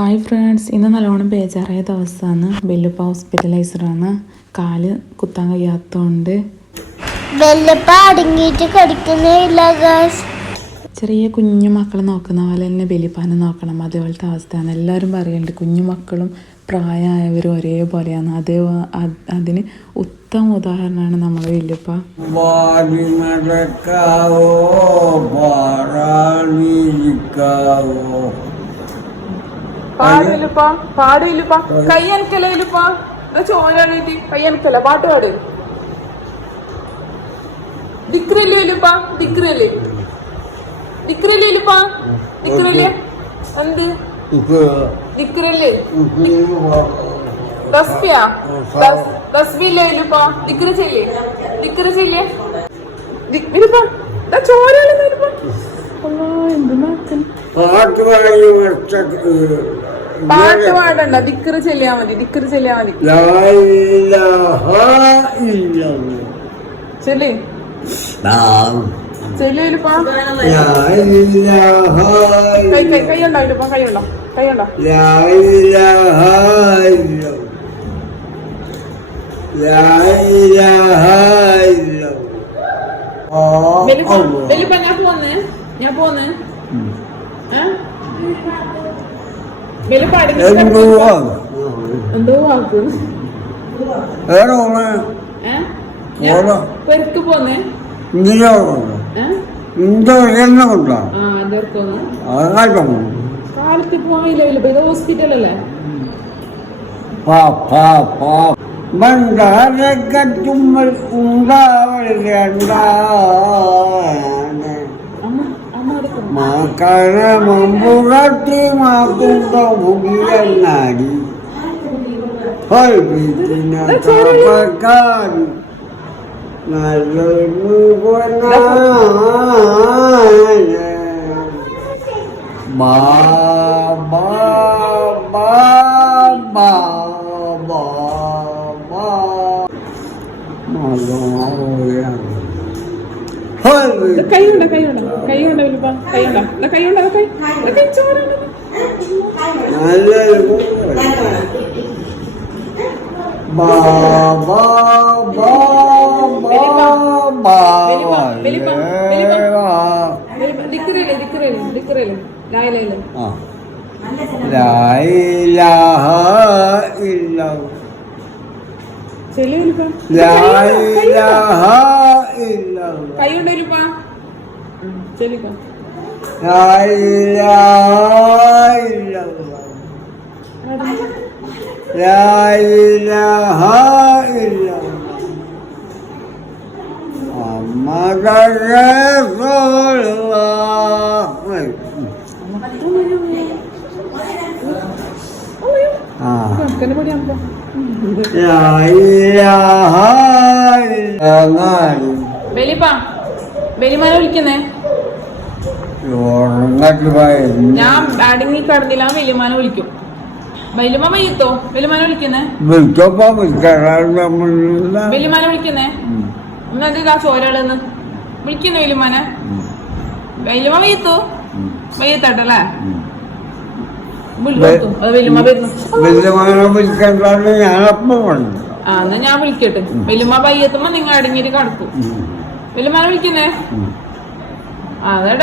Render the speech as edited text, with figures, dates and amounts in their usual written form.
Hi friends, ഇന്ന് നല്ലോണം ബേജാറായ ദിവസമാണ്. ബെല്ലുപ്പ ഹോസ്പിറ്റലൈസറാണ്. കാല് കുത്താൻ കഴിയാത്തതുകൊണ്ട് ചെറിയ കുഞ്ഞു മക്കളെ നോക്കുന്ന പോലെ തന്നെ ബെല്ലിപ്പാനെ നോക്കണം. അതേപോലത്തെ അവസ്ഥയാണ്. എല്ലാവരും പറയുന്നുണ്ട് കുഞ്ഞു മക്കളും പ്രായമായവരും ഒരേപോലെയാണ്. അതിന് ഉത്തമ ഉദാഹരണമാണ് നമ്മുടെ വല്യപ്പ. പാടില്ലപ്പാ കയ്യനക്കല്ലേപ്പാ ചോരാണീതി കയ്യനക്കല്ല പാട്ട് പാട്. ദിക്രല്ലേപ്പാ ദിക്രല്ലേ ദിക്രല്ലേപ്പാ ദിക്രല്ലേ എന്ത് ദിക്രല്ലേ ദസ്ബിയാ ദസ്ബില്ലേപ്പാ ദിക്ര ചെല്ലേ ദിക്ര ചെല്ലേ ദിക്രപ്പാ ചോരാളിപ്പാ. എന്ത് നോക്കൽ പാട്ട് പാടണ്ട, ദിക്റ് ചെല്ലിയാ മതി. ദിക്റ് ചെല്ലിയാ മതി. ചെല്ലി ചെല്ലിപ്പാ കൈയുണ്ടോ കൈയുണ്ടോ കൈയുണ്ടോ വെല്ലുപ്പ ഞാൻ പോന്ന് എന്തോ വാക്ക് പെരുക്ക് പോന്നേ കാലത്ത് പോയില്ല. ഇത് ഹോസ്പിറ്റലല്ലേ. മക്കളെ മമ്പുറത്തി മാക്കുമ്പം മുകിയനാടി ക്കാൻ നല്ലൊരു ബാബാ കൈയുണ്ട കൈയുണ്ട കൈയുണ്ട വലിപ്പ കൈയുണ്ട കൈയുണ്ട കൈ ചോറാണ്. ദിക്റല്ലേ ദിക്റല്ലേ ദിക്റല്ലേ ലായിലല്ലേ ലായിലാഹ ഇല്ലല്ലാഹ് ചെല്ലി വലിപ്പ ലായിലാഹ ഇല്ലല്ലാഹ് കൈയുണ്ട വലിപ്പ ചെല്ലിപ്പ ലായിലാഹ ഇല്ലല്ലാഹ് ലായിലാഹ ഇല്ലല്ലാഹ് മുഹമ്മദുർ റസൂലുള്ളാഹ്. ബലിമാനെ വിളിക്കുന്നേ. ഞാൻ അടങ്ങി കിടന്നില്ല. വലിയമാനെ വിളിക്കും. വലിയമ്മ വയ്യത്തോ വലിയമാനെ വിളിക്കുന്നേ. വലിയമാനെ വിളിക്കുന്നേ. എന്താ ചോരളെന്ന് വിളിക്കുന്നു വലിയമാനെ. വലിയമ്മ വയ്യത്തോ വയ്യത്തട്ടല്ലേ എന്നാ ഞാൻ വിളിക്കട്ടെ. വലിയമ്മ വയ്യെത്തുമ്പോ നിങ്ങൾ അടങ്ങിയിട്ട് കിടക്കും. വലിയമാനെ വിളിക്കുന്നേ. അതെ.